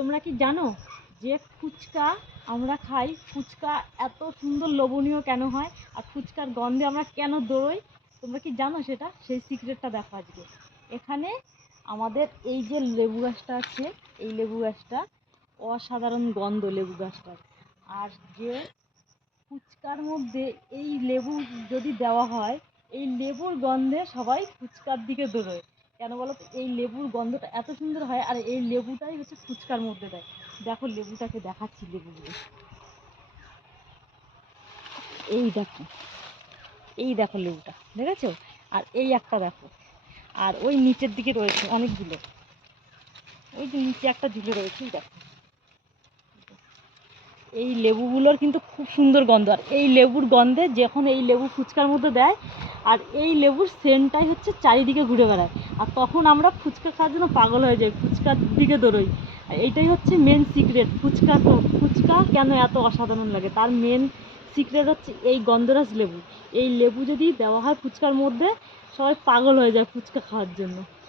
তোমরা কি জানো যে ফুচকা আমরা খাই? ফুচকা এত সুন্দর লোভনীয় কেন হয়? আর ফুচকার গন্ধে আমরা কেন দৌড়ই তোমরা কি জানো সেটা? সেই সিক্রেটটা দেখো আজকে। এখানে আমাদের এই যে লেবু গাছটা আছে, এই লেবু গাছটা অসাধারণ গন্ধ লেবু গাছটার। আর যে ফুচকার মধ্যে এই লেবু যদি দেওয়া হয়, এই লেবুর গন্ধে সবাই ফুচকার দিকে দৌড়োয় কেন বলো তো? এই লেবুর গন্ধটা এত সুন্দর হয়, আর এই লেবুটাই হচ্ছে ফুচকার মধ্যে দেয়। দেখো লেবুটাকে দেখাচ্ছি লেবুগুলো। এই দেখো এই দেখো লেবুটা, দেখেছ? আর এই একটা দেখো, আর ওই নিচের দিকে রয়েছে অনেকগুলো। ওই যে নিচে একটা ঝুলে রয়েছে দেখো। এই লেবুগুলোর কিন্তু খুব সুন্দর গন্ধ, আর এই লেবুর গন্ধে যখন এই লেবু ফুচকার মধ্যে দেয়, আর এই লেবুর সেন্টটাই হচ্ছে চারিদিকে ঘুরে বেড়ায়। আর তখন আমরা ফুচকা খাওয়ার জন্য পাগল হয়ে যাই, ফুচকার দিকে দৌড়ই। আর এইটাই হচ্ছে মেন সিক্রেট ফুচকা তো- ফুচকা কেন এত অসাধারণ লাগে? তার মেন সিক্রেট হচ্ছে এই গন্ধরাজ লেবু। এই লেবু যদি দেওয়া হয় ফুচকার মধ্যে, সবাই পাগল হয়ে যায় ফুচকা খাওয়ার জন্য।